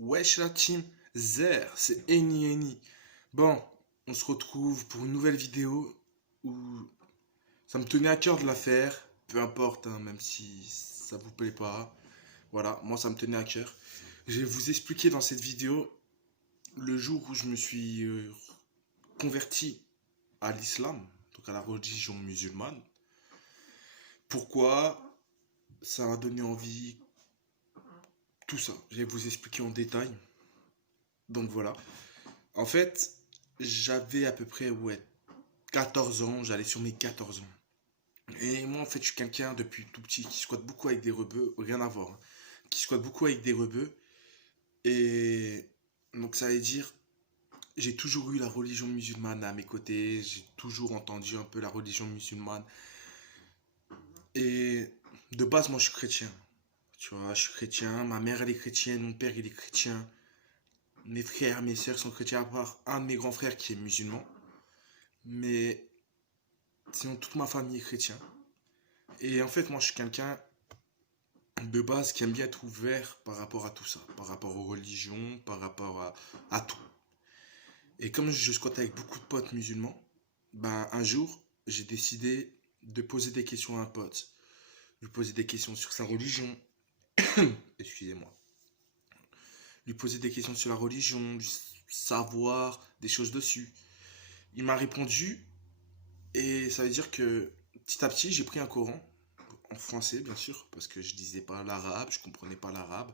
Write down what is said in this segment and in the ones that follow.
Wesh la team, Zer, c'est Eni Eni. Bon, on se retrouve pour une nouvelle vidéo où ça me tenait à cœur de la faire, peu importe, hein, même si ça vous plaît pas. Voilà, moi ça me tenait à cœur. Je vais vous expliquer dans cette vidéo le jour où je me suis converti à l'islam, donc à la religion musulmane. Pourquoi ça m'a donné envie, tout ça. Je vais vous expliquer en détail. Donc voilà. En fait, j'avais à peu près, ouais, 14 ans, j'allais sur mes 14 ans. Et moi, en fait, je suis quelqu'un depuis tout petit qui squatte beaucoup avec des rebeux, rien à voir, hein, qui squatte beaucoup avec des rebeux. Et donc, ça veut dire, j'ai toujours eu la religion musulmane à mes côtés, j'ai toujours entendu un peu la religion musulmane. Et de base, moi, je suis chrétien. Tu vois, je suis chrétien, ma mère, elle est chrétienne, mon père, il est chrétien. Mes frères, mes sœurs sont chrétiens, à part un de mes grands frères qui est musulman. Mais sinon, toute ma famille est chrétienne. Et en fait, moi, je suis quelqu'un de base qui aime bien être ouvert par rapport à tout ça, par rapport aux religions, par rapport à tout. Et comme je squatte avec beaucoup de potes musulmans, ben un jour, j'ai décidé de poser des questions à un pote. Lui poser des questions sur sa religion, excusez-moi. Lui poser des questions sur la religion, lui savoir des choses dessus. Il m'a répondu et ça veut dire que petit à petit, j'ai pris un Coran en français, bien sûr, parce que je disais pas l'arabe, je comprenais pas l'arabe.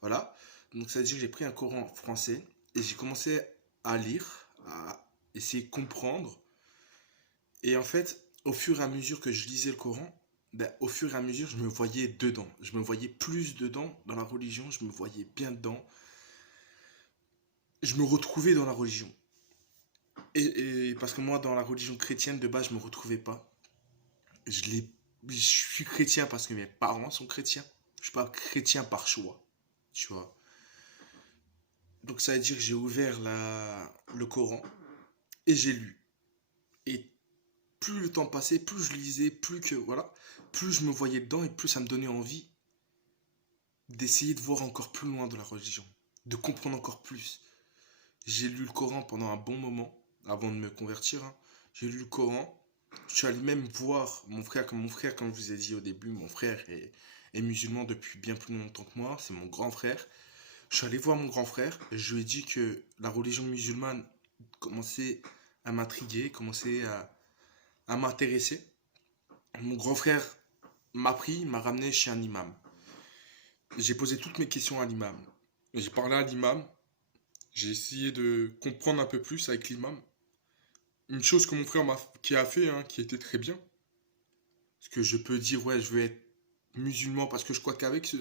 Voilà. Donc ça veut dire que j'ai pris un Coran français et j'ai commencé à lire, à essayer de comprendre. Et en fait, au fur et à mesure que je lisais le Coran, ben, au fur et à mesure, je me voyais dedans. Je me voyais plus dedans dans la religion, je me voyais bien dedans. Je me retrouvais dans la religion. Et parce que moi, dans la religion chrétienne, de base, je me retrouvais pas. Je l'ai, je suis chrétien parce que mes parents sont chrétiens. Je suis pas chrétien par choix, tu vois. Donc ça veut dire que j'ai ouvert le Coran et j'ai lu. Et plus le temps passait, plus je lisais, plus que voilà, plus je me voyais dedans et plus ça me donnait envie d'essayer de voir encore plus loin de la religion, de comprendre encore plus. J'ai lu le Coran pendant un bon moment avant de me convertir, hein. J'ai lu le Coran. Je suis allé même voir mon frère, comme je vous ai dit au début, mon frère est musulman depuis bien plus longtemps que moi. C'est mon grand frère. Je suis allé voir mon grand frère. Et je lui ai dit que la religion musulmane commençait à m'intriguer, commençait à m'intéresser. Mon grand frère m'a pris, m'a ramené chez un imam. J'ai posé toutes mes questions à l'imam. J'ai parlé à l'imam. J'ai essayé de comprendre un peu plus avec l'imam. Une chose que mon frère qui a fait, hein, qui était très bien. Parce que je peux dire, ouais, je veux être musulman parce que je crois qu'avec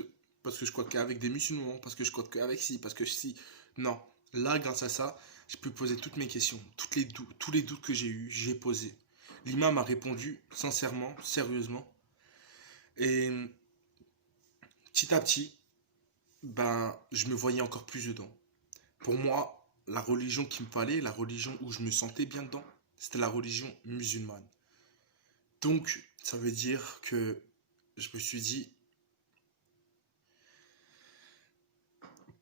parce que je crois qu'avec des musulmans, parce que je crois qu'avec si, parce que si. Non. Là, grâce à ça, je peux poser toutes mes questions, tous les doutes que j'ai eus, j'ai posé. L'imam a répondu sincèrement, sérieusement. Et petit à petit, ben, je me voyais encore plus dedans. Pour moi, la religion qu'il me fallait, la religion où je me sentais bien dedans, c'était la religion musulmane. Donc, ça veut dire que je me suis dit,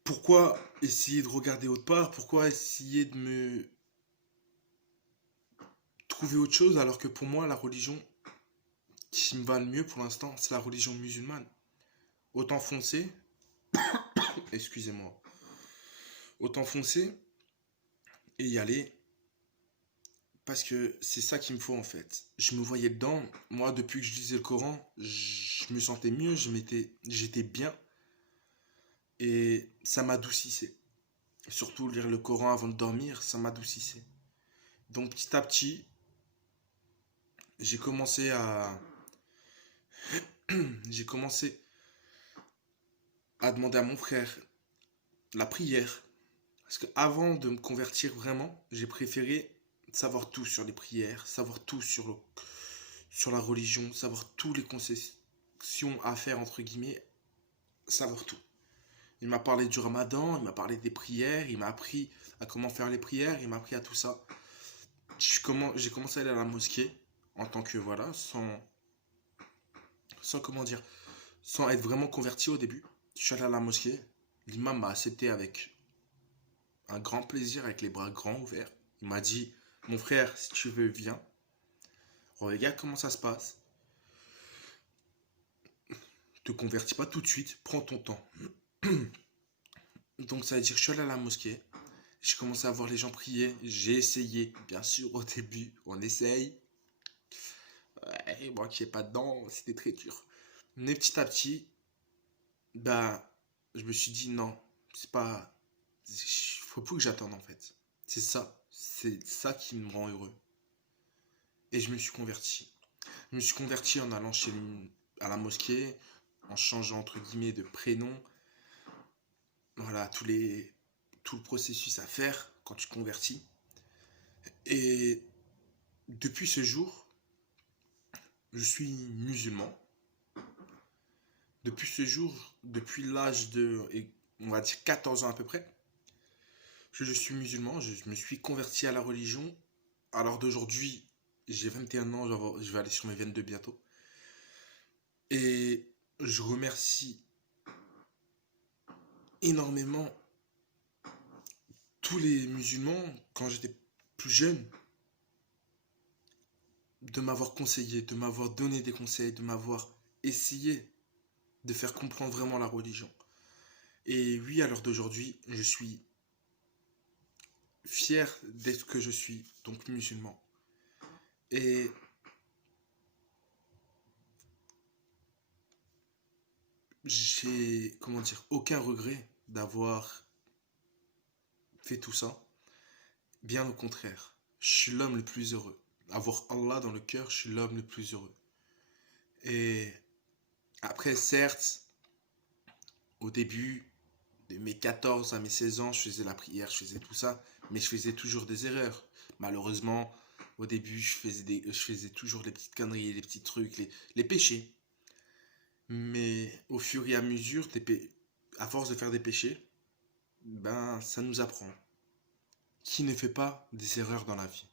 pourquoi essayer de regarder autre part? Pourquoi essayer de me trouver autre chose alors que pour moi, la religion qui me va le mieux pour l'instant, c'est la religion musulmane. Autant foncer, excusez-moi, autant foncer et y aller parce que c'est ça qu'il me faut en fait. Je me voyais dedans. Moi, depuis que je lisais le Coran, je me sentais mieux, j'étais bien et ça m'adoucissait. Surtout lire le Coran avant de dormir, ça m'adoucissait. Donc petit à petit, j'ai commencé à j'ai commencé à demander à mon frère la prière. Parce que avant de me convertir vraiment, j'ai préféré savoir tout sur les prières, savoir tout sur la religion, savoir toutes les concessions à faire, entre guillemets, savoir tout. Il m'a parlé du ramadan, il m'a parlé des prières, il m'a appris à comment faire les prières, il m'a appris à tout ça. J'ai commencé à aller à la mosquée en tant que, voilà, sans comment dire, sans être vraiment converti au début. Je suis allé à la mosquée, L'imam m'a accepté avec un grand plaisir, avec les bras grands ouverts. Il m'a dit, mon frère, si tu veux, viens. Regarde comment ça se passe. Te convertis pas tout de suite, prends ton temps. Donc ça veut dire, je suis allé à la mosquée. J'ai commencé à voir les gens prier. J'ai essayé. Bien sûr, au début, on essaye. Ouais, moi qui n'ai pas dedans, c'était très dur. Mais petit à petit, bah, je me suis dit non, c'est pas. Faut plus que j'attende en fait. C'est ça. C'est ça qui me rend heureux. Et je me suis converti. Je me suis converti en allant à la mosquée, en changeant entre guillemets de prénom. Voilà, tout le processus à faire quand tu convertis. Et depuis ce jour, je suis musulman. Depuis ce jour, depuis l'âge de, on va dire 14 ans à peu près, je suis musulman, je me suis converti à la religion. À l'heure d'aujourd'hui, j'ai 21 ans, je vais aller sur mes 22 bientôt. Et je remercie énormément tous les musulmans, quand j'étais plus jeune, de m'avoir conseillé, de m'avoir donné des conseils, de m'avoir essayé de faire comprendre vraiment la religion. Et oui, à l'heure d'aujourd'hui, je suis fier d'être ce que je suis, donc musulman. Et j'ai, comment dire, aucun regret d'avoir fait tout ça. Bien au contraire, je suis l'homme le plus heureux. Avoir Allah dans le cœur, je suis l'homme le plus heureux. Et après, certes, au début, de mes 14 à mes 16 ans, je faisais la prière, je faisais tout ça, mais je faisais toujours des erreurs. Malheureusement, au début, je faisais toujours les petites conneries, les petits trucs, les péchés. Mais au fur et à mesure, à force de faire des péchés, ben, ça nous apprend. Qui ne fait pas des erreurs dans la vie?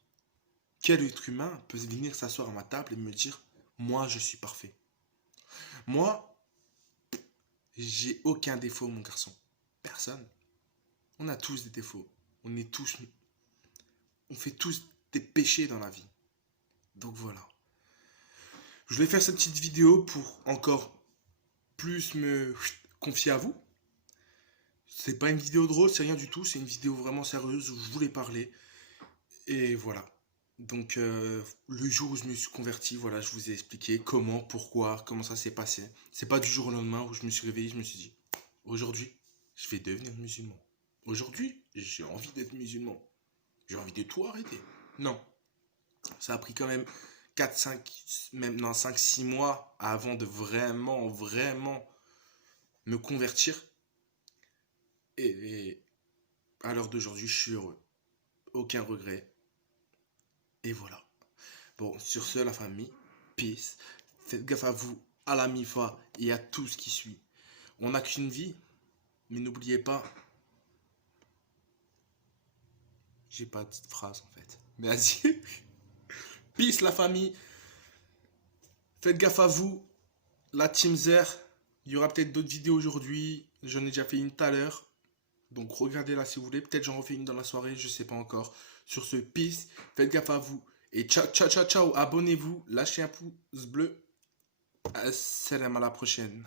Quel être humain peut venir s'asseoir à ma table et me dire, moi, je suis parfait? Moi, j'ai aucun défaut, mon garçon. Personne. On a tous des défauts. On fait tous des péchés dans la vie. Donc voilà. Je vais faire cette petite vidéo pour encore plus me confier à vous. C'est pas une vidéo drôle, c'est rien du tout. C'est une vidéo vraiment sérieuse où je voulais parler. Et voilà. Donc le jour où je me suis converti, voilà, je vous ai expliqué comment, pourquoi, comment ça s'est passé. C'est pas du jour au lendemain où je me suis réveillé, je me suis dit, aujourd'hui, je vais devenir musulman. Aujourd'hui, j'ai envie d'être musulman. J'ai envie de tout arrêter. Non. Ça a pris quand même 4, 5, même non, 5, 6 mois avant de vraiment, vraiment me convertir. Et à l'heure d'aujourd'hui, je suis heureux. Aucun regret. Et voilà. Bon, sur ce, la famille, peace. Faites gaffe à vous, à la MIFA et à tout ce qui suit. On n'a qu'une vie, mais n'oubliez pas. J'ai pas de phrase en fait. Mais vas-y. Peace, la famille. Faites gaffe à vous. La Team Zer. Il y aura peut-être d'autres vidéos aujourd'hui. J'en ai déjà fait une tout à l'heure. Donc regardez-la si vous voulez. Peut-être j'en refais une dans la soirée. Je sais pas encore. Sur ce, peace. Faites gaffe à vous. Et ciao, ciao, ciao, ciao. Abonnez-vous. Lâchez un pouce bleu. Salam à la prochaine.